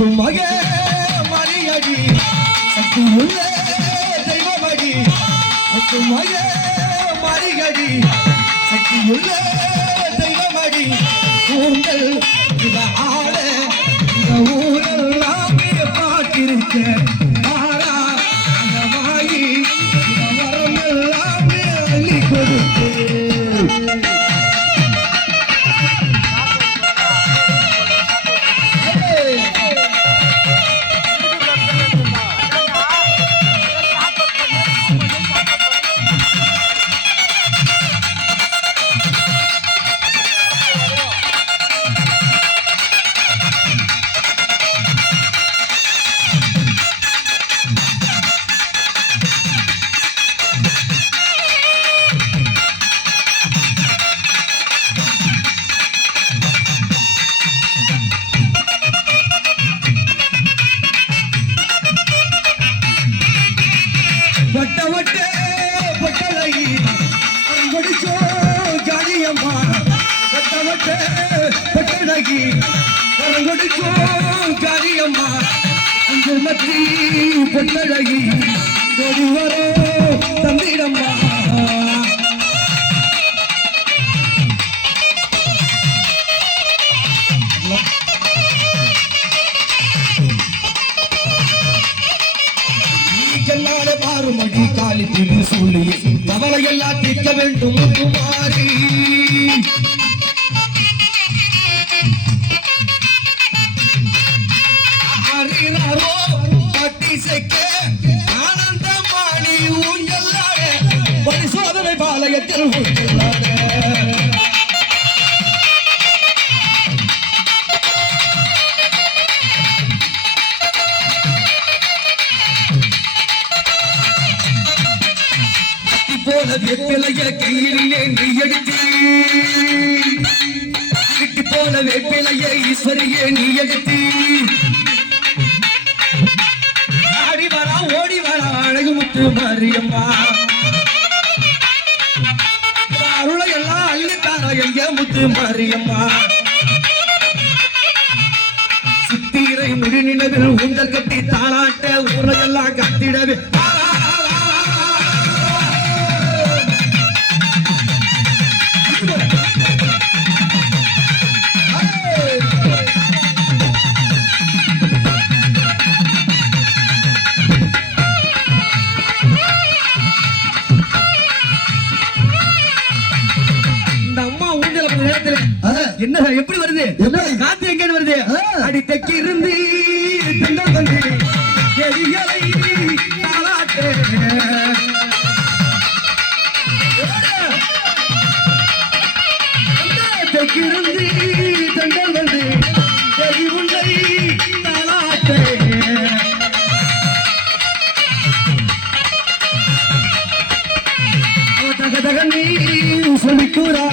முத்துமகே மணியடி சக்தியுள்ள தெய்வமடி முத்துமகே மணியடி சக்தியுள்ள தெய்வமடி உங்கள் இத ஆட இந்த ஊரெல்லாம் பாட்டிருக்க மாறா அந்த மாயி வரமெல்லாம் அள்ளி கொடுத்து காரியம்மா அங்கு மத்தி பொன்னழகி கொடி வரோ தந்திடம்மா நீ மாறுமடி காலி திரு சொல்லி கவலை எல்லாம் தீர்க்க வேண்டும் குமாரி ஆனந்தமாணி ஊஞ்சல்லாட பரிசோதனை பாளையத்தில் ஊஞ்சல்லாட போல வெப்பிலைய கையிலே நீயடித்து போல வெப்பிலைய ஈஸ்வரியே நீயடித்து ஓடி வர அழகு முத்து மாரியம்மா அருளை எல்லாம் அள்ளித்தாரா எங்க முத்து மாரியம்மா சித்திரை முடி நினைவில் ஊஞ்சல் கட்டி தாளாட்ட ஊரையெல்லாம் கத்திடவே என்ன எப்படி வருது காத்து எங்க வருது அடி தெக்கி இருந்து தென்றல் வந்து செடிகளை தாளாட்டு தெக்கி இருந்து தென்றல் வந்து செடி உண்டை தாளாட்டு தக தக நீ சொல்லிக்கூறா